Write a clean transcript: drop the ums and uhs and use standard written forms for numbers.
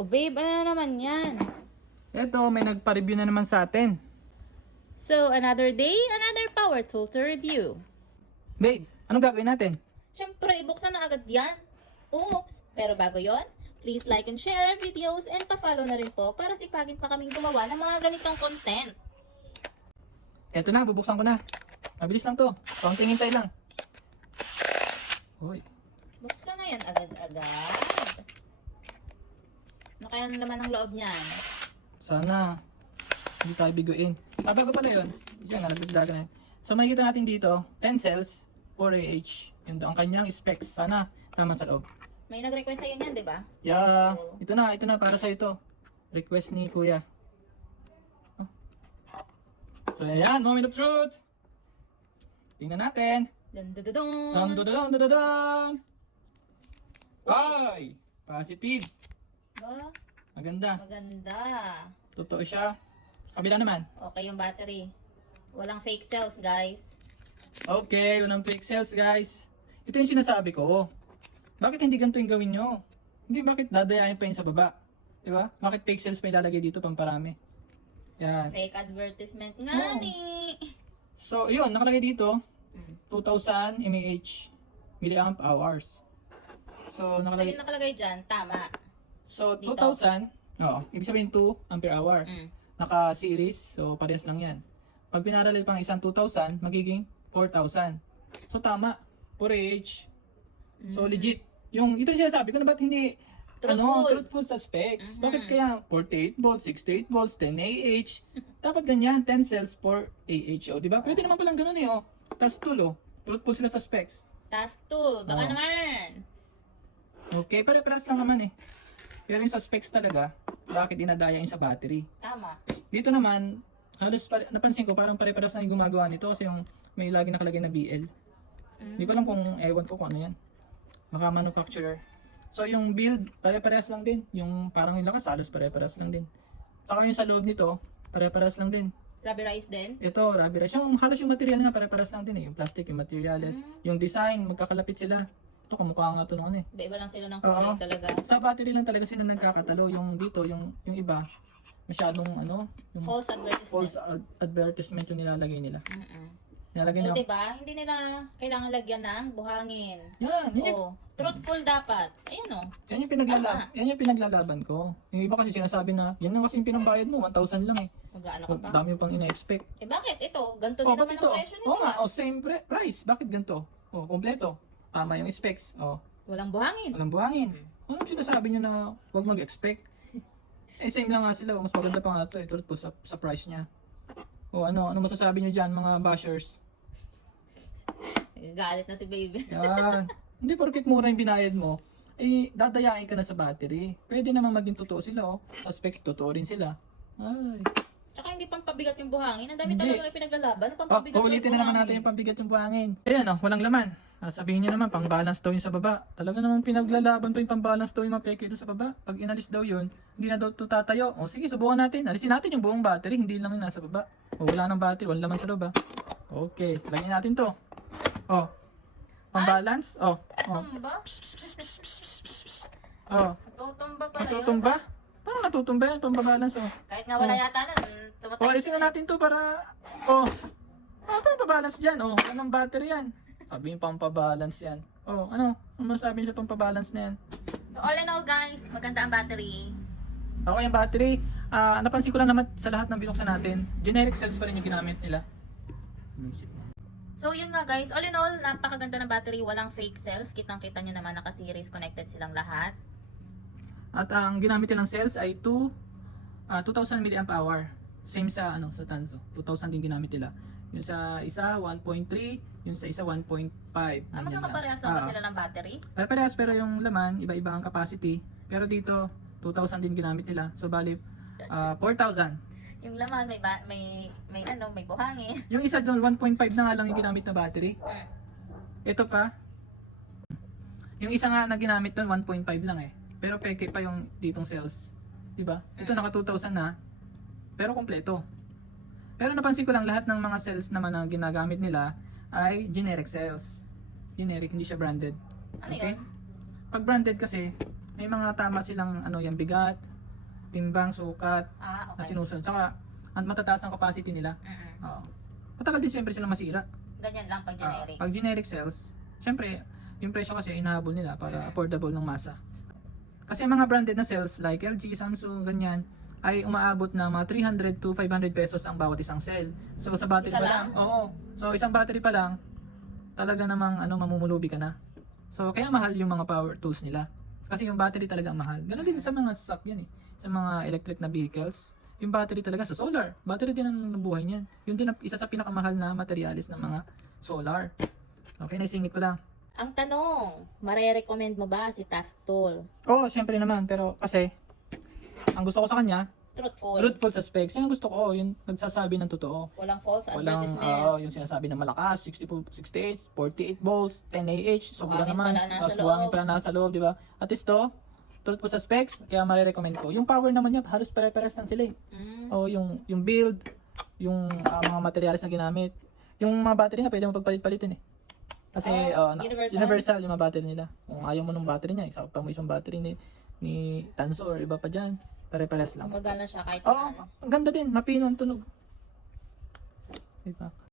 O babe, ano na naman yan? Eto, may nagpa-review na naman sa atin. So, another day, another power tool to review. Babe, anong gagawin natin? Siyempre, buksan na agad yan. Oops! Pero bago yon, please like and share our videos and pa-follow na rin po para sipagin pa kaming gumawa ng mga ganitong content. Eto na, bubuksan ko na. Mabilis lang to. Kaunting hintay lang. Hoy. Buksan na yan agad-agad. Ano kaya naman ang loob niyan? Sana hindi tayo biguin. Bago pala yun. Diyan nga, nagdagdagan na yun. So makikita natin dito, 10 cells, 4 AH. Yun daw ang kanyang specs. Sana tama sa loob. May nag-request sa'yo niyan, di ba? Yeah, ito na para sa ito. Request ni Kuya. Oh. So ayan, moment of truth. Tingnan natin. Dun dun dun dun. Dun dun dun dun dun dun. Ay! Positive. Ba? Maganda. Maganda. Totoo siya. Kabila naman. Okay yung battery. Walang fake cells, guys. Okay, walang pixels guys. Ito yung sinasabi ko. Bakit hindi ganito yung gawin nyo? Hindi bakit dadayain pa yun sa baba? Diba? Bakit pixels pa ilalagay dito pang parami? Yan. Fake advertisement nga Oo. ni. So, yun. Nakalagay dito. Mm. 2000 mAh. Milliamp hours. So, So, nakalagay. yung nakalagay dyan, tama. So, dito. 2000. Oo. Ibig sabihin 2 ampere hour. Mm. Naka-series. So, parehas lang yan. Pag pinaralel pang isang 2,000, magiging 4,000. So, tama. 4AH. So, legit. Ito yung sinasabi ko na ba't hindi Truthful. truthful sa specs. Bakit kaya 48 volts, 68 volts, 10 AH? Dapat ganyan, 10 cells per AH. O, diba? Pwede naman palang ganun eh. Oh. Tapos tool, oh. Truthful sila sa specs. Task 2, baka Oo. naman. Okay, pare-paras lang naman eh. Pero yung sa specs talaga, bakit dinadaya yung sa battery? Tama. Dito naman, napansin ko parang pare-paras na yung gumagawa nito kasi yung may lagi nakalagay na BL. Hindi ko alam kung ewan ko kung ano yan. Baka manufacturer. So yung build, pare-parehas lang din. Yung parang yung lakas, halos pare-parehas lang din. Saka yung sa loob nito, pare-parehas lang din. Rubberized din. Ito, rubberized. Halos yung material nga pare-parehas lang din eh. Yung plastic, yung materials. Yung design, magkakalapit sila. Ito, kamukha nga ito noon eh. Iba lang sila ng Oo. kulay talaga. Sa battery lang talaga sila nagkakatalo. Yung dito, yung iba, masyadong yung False advertisement. false advertisement yung nilalagay nila. Nilalagay So, na. diba, hindi nila kailangan lagyan ng buhangin. Yan, Oo. Truthful dapat. Ayun o. yan yung pinaglalaban ko. Yung iba kasi sinasabi na, yan lang kasi yung pinambayad mo, 1,000 lang eh. Mag-ano ka pa? Dami pang ina-expect. Eh bakit? Ito, ganito Oh, din ba't naman ito? ang presyo nito. Oo nga, same price. Bakit ganito? Oh, kompleto. Tama yung specs. Oh, Walang buhangin. walang buhangin. Anong sinasabi nyo na huwag mag-expect? Eh, same lang nga sila. Mas maganda pa nga ito eh. Tulad po sa price niya. O ano masasabi nyo dyan mga bashers? Galit na si baby. Yan. Hindi porkit mura yung binayad mo, eh dadayain ka na sa battery. Pwede naman maging totoo sila oh. Sa specs totoo rin sila. Ay. Tsaka hindi pampabigat yung buhangin. Ang dami Hindi. talaga yung pinaglalaban. Oh, Pampabigat ulitin na naman natin yung pambigat yung buhangin. Ayan oh, walang laman. Sabihin niyo naman, pang-balance daw yung sa baba. Talaga naman pinaglalaban pa yung pang-balance daw yung mga peke doon sa baba. Pag inalis daw yun, hindi na daw ito tatayo. O sige, subukan natin. Alisin natin yung buong battery, hindi lang yung nasa baba. O wala nang battery, walang laman sa loob ah. Okay, lagyan natin to. Oh, pang-balance. Oh, oh. Tumba? Oh, Tutumba pala yun. natutumba? Paano natutumba yan? Pang-balance oh. Kahit nga wala yata nun, tumatay. O, alisin na natin to para... Oh, pampabalance dyan. Oh, anong battery yan? Sabi yung pampabalance yan. Oh, ano? Ano masabi niyo sa pampabalance na yan? So all in all guys, maganda ang battery. Okay, yung battery. Napansin ko lang naman sa lahat ng binuksan natin, generic cells pa rin yung ginamit nila. So yun nga guys, all in all, napakaganda ng battery, walang fake cells. Kitang-kita nyo naman naka-series, connected silang lahat. At ang ginamit nilang cells ay 2,000 mAh. Same sa sa Tanso. 2,000 din ginamit nila. Yung sa isa 1.3, yung sa isa 1.5. Magkakaparehas lang ba sila ng battery? Parehas pero yung laman, iba-iba ang capacity. Pero dito, 2,000 din ginamit nila. So bali 4,000. Yung laman may buhangin. Yung isa doon 1.5 na nga lang yung ginamit na battery. Ito pa. Yung isa nga na ginamit doon 1.5 lang eh. Pero peke pa yung ditong cells. 'Di ba? Ito naka 2,000 na. Pero kompleto. Pero napansin ko lang lahat ng mga cells naman na ginagamit nila ay generic cells. Generic, hindi siya branded. Ano yun? Pag branded kasi, may mga tama silang ano yung bigat, timbang, sukat Ah, na okay. sinusunod. Saka ang matataas ang capacity nila. Mm-mm. Oo. Matagal din siyempre sila masira. Ganyan lang pag generic. Pag generic cells, syempre yung presyo kasi inahabol nila para affordable ng masa. Kasi ang mga branded na cells like LG, Samsung, ganyan ay umaabot na mga 300 to 500 pesos ang bawat isang cell. So sa battery Isa pa lang? lang, oo. So isang battery pa lang talaga namang ano mamumulubi ka na. So kaya mahal yung mga power tools nila. Kasi yung battery talaga ang mahal. Ganun din sa mga sasakyan eh. Sa mga electric na vehicles, yung battery talaga sa solar. Battery din ang buhay niyan. Yun din ang isa sa pinakamahal na materialis ng mga solar. Okay, naisingit ko lang. Ang tanong, mare-recommend mo ba si Task Tool? Oo, syempre naman. Pero kasi, ang gusto ko sa kanya, Truthful. truthful sa specs. Yung gusto ko, yung nagsasabi ng totoo. Walang false Walang, advertisement. yung sinasabi na malakas, 68, 48 volts, 10 Ah, sobra Buhangin naman. pala nasa Tapos buhangin loob. pala nasa loob, di ba? At least to, truthful sa specs, kaya marirecommend ko. Yung power naman niya, halos pare-pares lang sila eh. O yung build, yung mga materials na ginamit. Yung mga battery nga, pwede mo pagpalit-palitin eh. Kasi universal. yung mga battery nila. Kung ayaw mo ng battery niya, isakta mo isang battery ni Tanso or iba pa dyan. Pare-pares lang. Magana siya kahit Oo, saan. ang ganda din, mapino ang tunog. Diba?